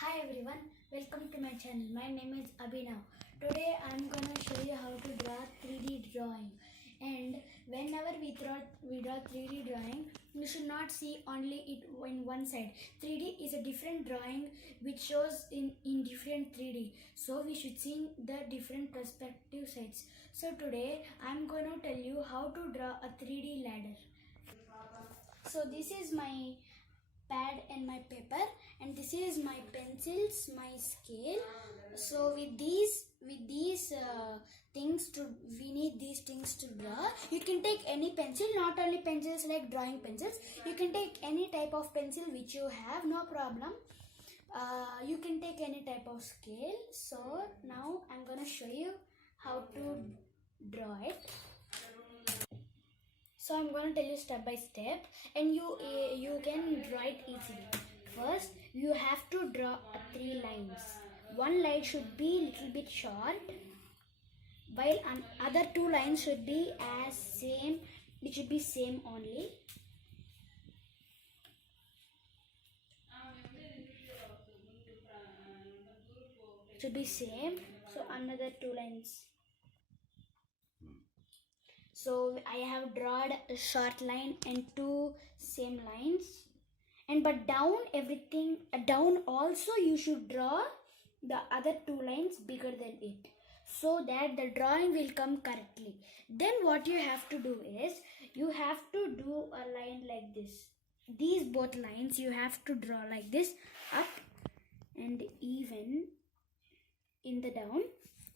Hi everyone, welcome to my channel. My name is Abhinav. Today I am gonna show you how to draw 3D drawing. And whenever we draw 3D drawing, you should not see only it in one side. 3D is a different drawing which shows in different 3D. So we should see the different perspective sides. So today I am gonna tell you how to draw a 3D ladder. So this is my pad and my paper, and this is my pencils, my scale. So with these things to we need these things to draw. You can take any pencil, not only pencils like drawing pencils. You can take any type of pencil which you have, no problem. You can take any type of scale. So now I'm gonna show you how to draw it. So I'm going to tell you step by step, and you can draw it easily. First, you have to draw 3 lines. One line should be little bit short, while other 2 lines should be as same. It should be same only. Should be same. So another 2 lines. So I have drawn a short line and 2 same lines. And but down everything, down also you should draw the other 2 lines bigger than it, so that the drawing will come correctly. Then what you have to do is, you have to do a line like this. These both lines you have to draw like this, up and even in the down.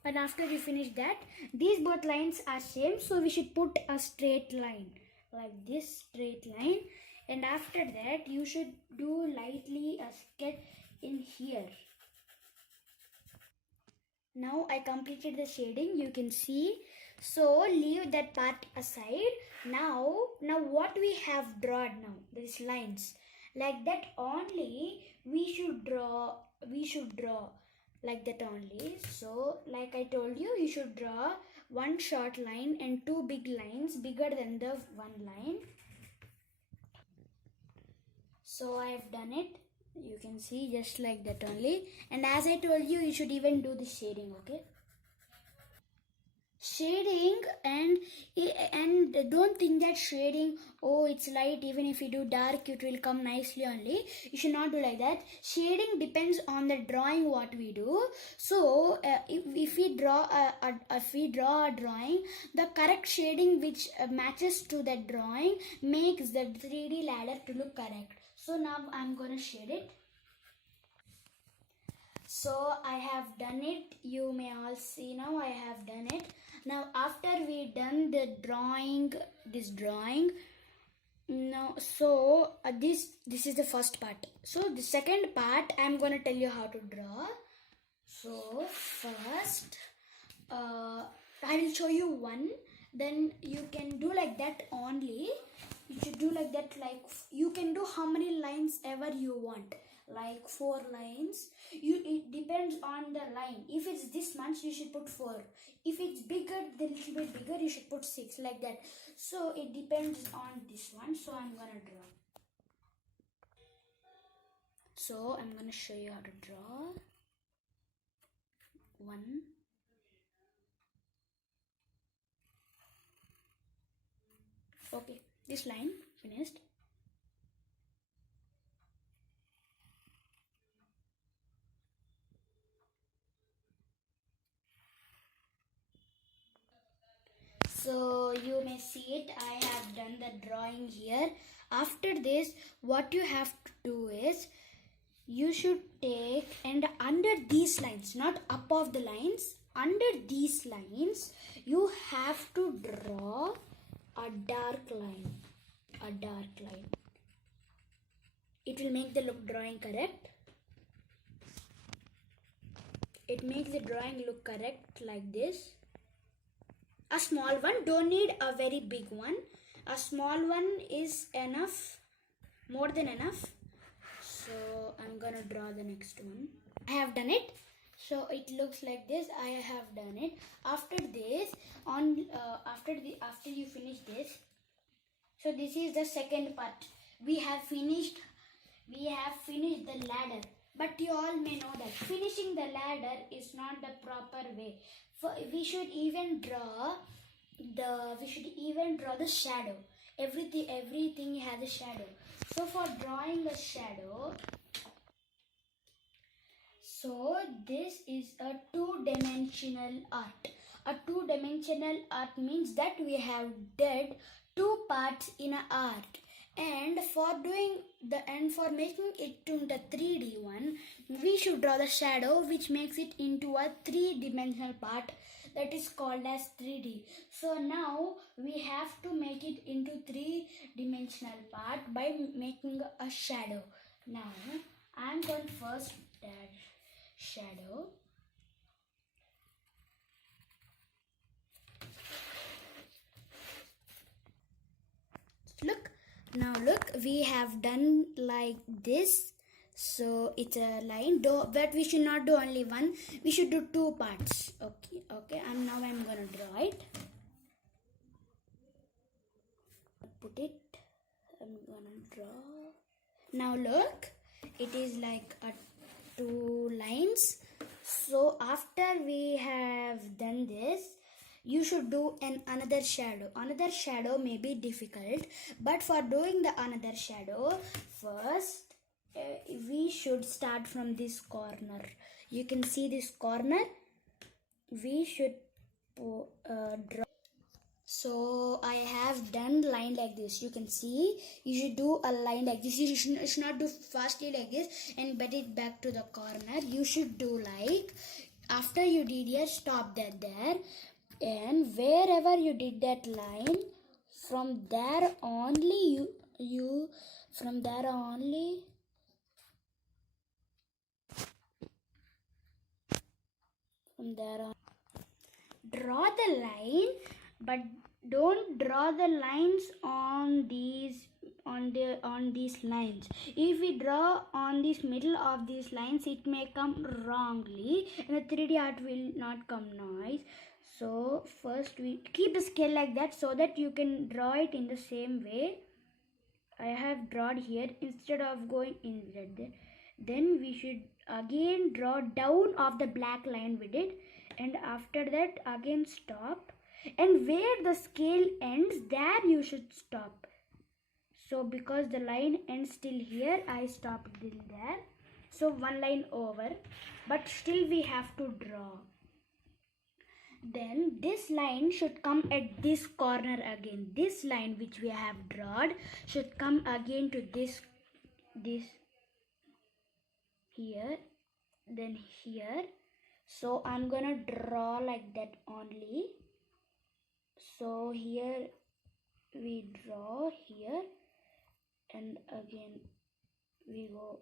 And after you finish that, these both lines are same, so we should put a straight line like this, straight line. And after that you should do lightly a sketch in here. Now I completed the shading, you can see. So leave that part aside. Now what we have drawn, now these lines like that only we should draw like that only. So like I told you, you should draw one short line and 2 big lines bigger than the one line. So I have done it, you can see, just like that only. And as I told you, you should even do the shading. Okay, shading, and don't think that shading, oh it's light, even if you do dark it will come nicely only. You should not do like that. Shading depends on the drawing what we do. So if we draw a drawing, the correct shading which matches to that drawing makes the 3D ladder to look correct. So now I'm gonna shade it. So I have done it, you may all see now I have done it. Now after we done the drawing, this drawing, now so this is the first part. So the second part I'm gonna tell you how to draw. So first I will show you one, then you can do like that only. You should do like that, like you can do how many lines ever you want, like 4 lines. It depends on the line. If it's this much, you should put 4. If it's bigger, the little bit bigger, you should put 6, like that. So it depends on this one. So I'm gonna draw. So I'm gonna show you how to draw. 1. Okay, this line finished. So you may see it, I have done the drawing here. After this, what you have to do is, you should take, and under these lines, not up of the lines, under these lines, you have to draw a dark line. A dark line. It will make the drawing correct. It makes the drawing look correct like this. A small one, don't need a very big one. A small one is enough, more than enough. So I'm gonna draw the next one. I have done it. So it looks like this. I have done it. After this, after you finish this, so this is the second part. We have finished the ladder. But you all may know that finishing the ladder is not the proper way. We should even draw the shadow. Everything has a shadow. So for drawing a shadow, so this is a two-dimensional art. A two-dimensional art means that we have did two parts in a art. And for making it into the 3D one, we should draw the shadow, which makes it into a three-dimensional part that is called as 3D. So now we have to make it into three-dimensional part by making a shadow. Now I'm going first dash shadow. Look, we have done like this. So it's a line, but we should not do only one. We should do two parts. Okay. And now I'm gonna draw it. Put it. I'm gonna draw. Now look, it is like a two lines. So after we have done this, you should do another shadow. Another shadow may be difficult, but for doing the another shadow, first we should start from this corner. You can see this corner. We should draw. So I have done line like this. You can see you should do a line like this. You should not do fastly like this and bend it back to the corner. You should do like, after you did here, stop that there, and wherever you did that line, from there only from there only draw the line, but don't draw the lines on these lines. If we draw on this middle of these lines, it may come wrongly and the 3D art will not come nice. So first we keep the scale like that so that you can draw it in the same way. I have drawn here instead of going inside there. Then we should again draw down of the black line we did, and after that again stop, and where the scale ends, there you should stop. So because the line ends till here, I stopped till there. So one line over, but still we have to draw. Then this line should come at this corner again. This line which we have drawn should come again to this here, then here. So I'm gonna draw like that only. So here we draw here, and again we go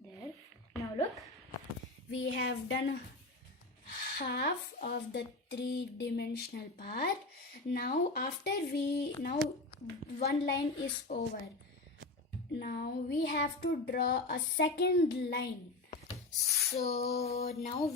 there. Now look, we have done half of the three-dimensional part. Now one line is over. Now we have to draw a second line. So now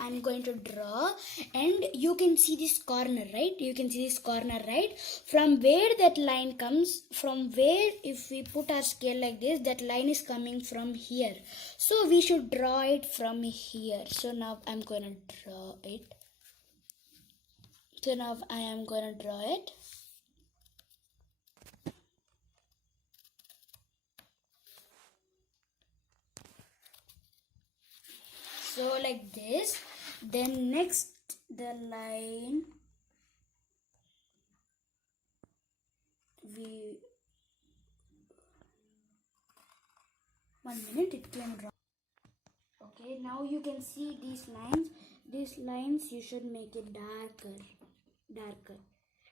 I'm going to draw, and you can see this corner, right? You can see this corner, right? From where that line comes, from where, if we put our scale like this, that line is coming from here. So we should draw it from here. So now I'm going to draw it. So now I am going to draw it. So like this. Then next, the line one minute, it can draw. Okay, now you can see these lines you should make it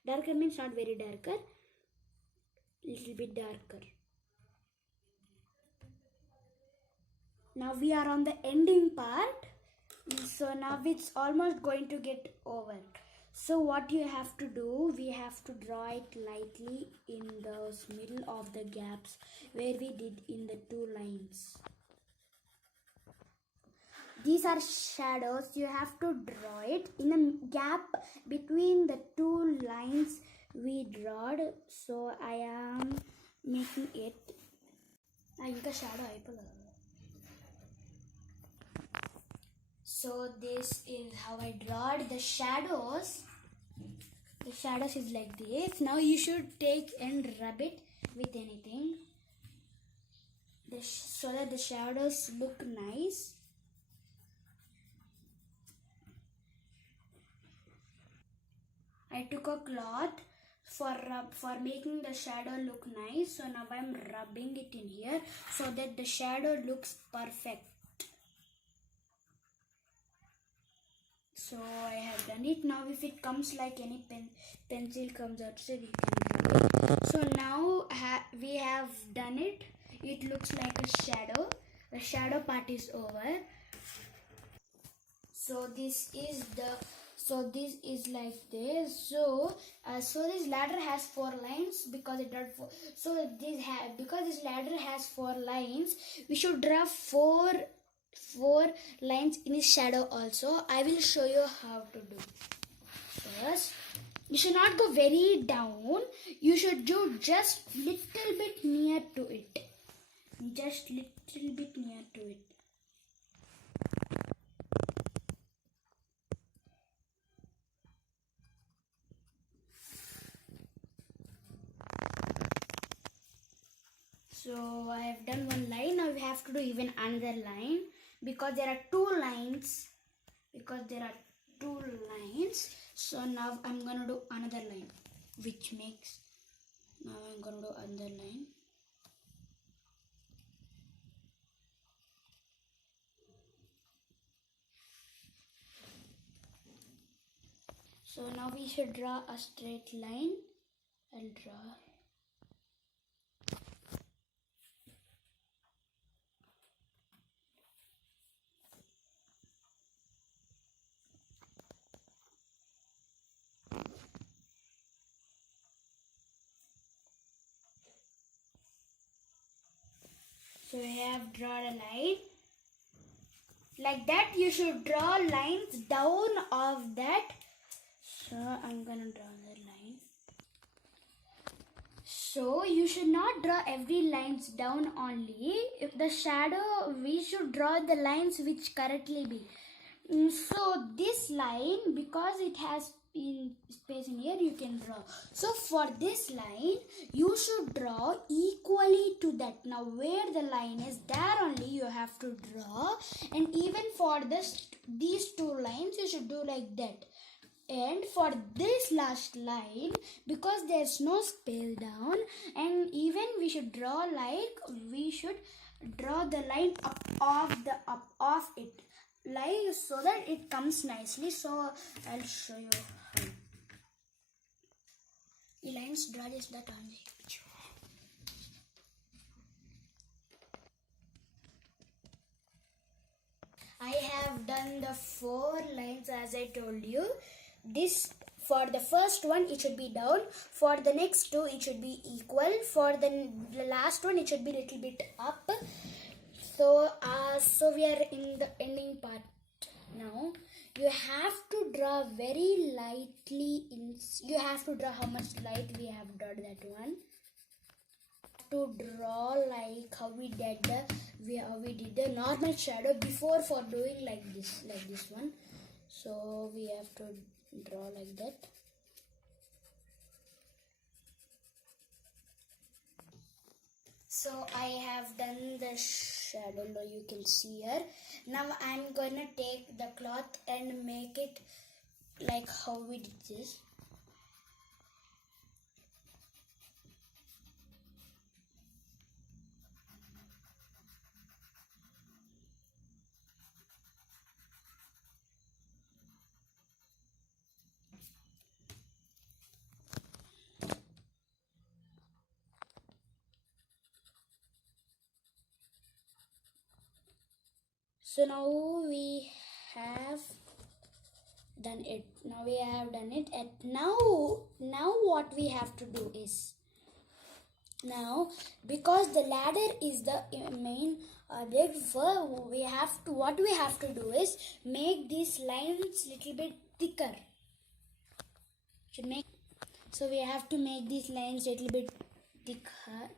darker means not very darker, little bit darker. Now we are on the ending part, so now it's almost going to get over. So what you have to do, we have to draw it lightly in the middle of the gaps where we did in the two lines. These are shadows. You have to draw it in a gap between the two lines we drawed. So I am making it. Inka shadow అయిపోలేదు. So this is how I draw the shadows. The shadows is like this. Now you should take and rub it with anything so that the shadows look nice. I took a cloth for making the shadow look nice. So now I'm rubbing it in here so that the shadow looks perfect. So I have done it. Now if it comes like any pencil comes outside, you can rub it. So now we have done it. It looks like a shadow. The shadow part is over. So this is like this. So this ladder has 4 lines because it does because this ladder has 4 lines, we should draw four lines in its shadow also. I will show you how to do. First, you should not go very down. You should do just little bit near to it. Just little bit near to it. So I have done one line. Now we have to do even another line because there are 2 lines. So now I'm gonna do another line, which makes now I'm gonna do another line. So now we should draw a straight line. I'll draw. So we have drawn a line. Like that, you should draw lines down of that. So I'm gonna draw the line. So you should not draw every lines down only. If the shadow, we should draw the lines which correctly be. So this line, because it has space in here, you can draw. So for this line, you should draw equally to that. Now where the line is, there only you have to draw. And even for these 2 lines, you should do like that. And for this last line, because there's no space down, and even we should draw the line up of it, like so that it comes nicely. So I'll show you how. The lines draw is that only. I have done the 4 lines as I told you. This, for the first one it should be down, for the next 2 it should be equal, for the last one it should be little bit up. So we are in the ending part now. You have to draw very lightly. You have to draw how much light we have drawn that one. To draw like how we did the normal shadow before for doing like this one. So we have to draw like that. So I have done the shadow, you can see here. Now I'm gonna take the cloth and make it like how we did this. So now we have done it. And now what we have to do is, now because the ladder is the main object, what we have to do is make these lines little bit thicker. So we have to make these lines little bit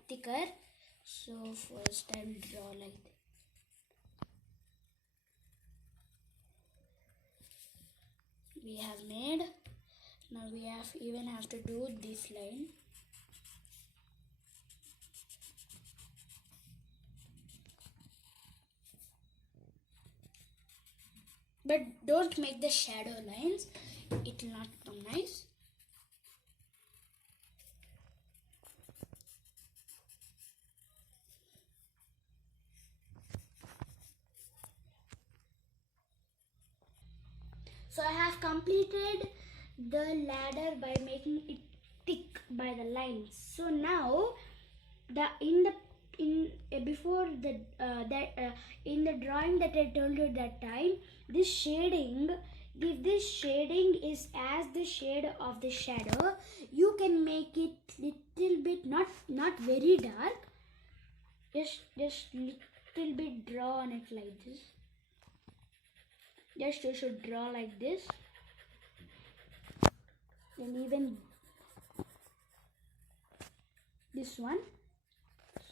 thicker. So first I will draw like this. we have made. Now we have to do this line. But don't make the shadow lines, it will not come nice. So I have completed the ladder by making it thick by the lines. So now in the drawing that I told you that time, this shading, if this shading is as the shade of the shadow, you can make it little bit not very dark, just little bit draw on it like this. Just you should draw like this, and even this one.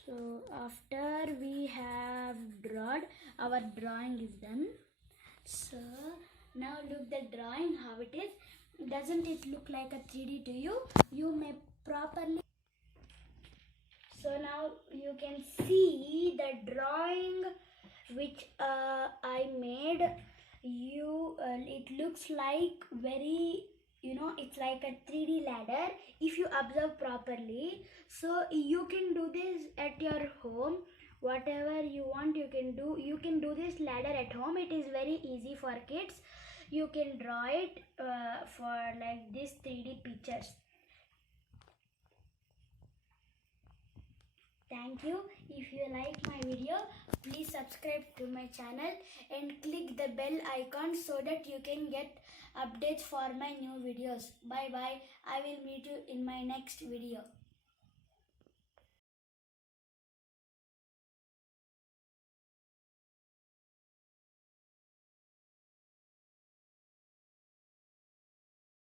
So after we have drawn, our drawing is done. So now look the drawing how it is. Doesn't it look like a 3D to you? You may properly. So now you can see the drawing which I made. It looks like very, it's like a 3D ladder if you observe properly. So you can do this at your home, whatever you want you can do. You can do this ladder at home. It is very easy for kids. You can draw it for like this 3D pictures. Thank you. If you like my video, please subscribe to my channel and click the bell icon so that you can get updates for my new videos. Bye bye. I will meet you in my next video.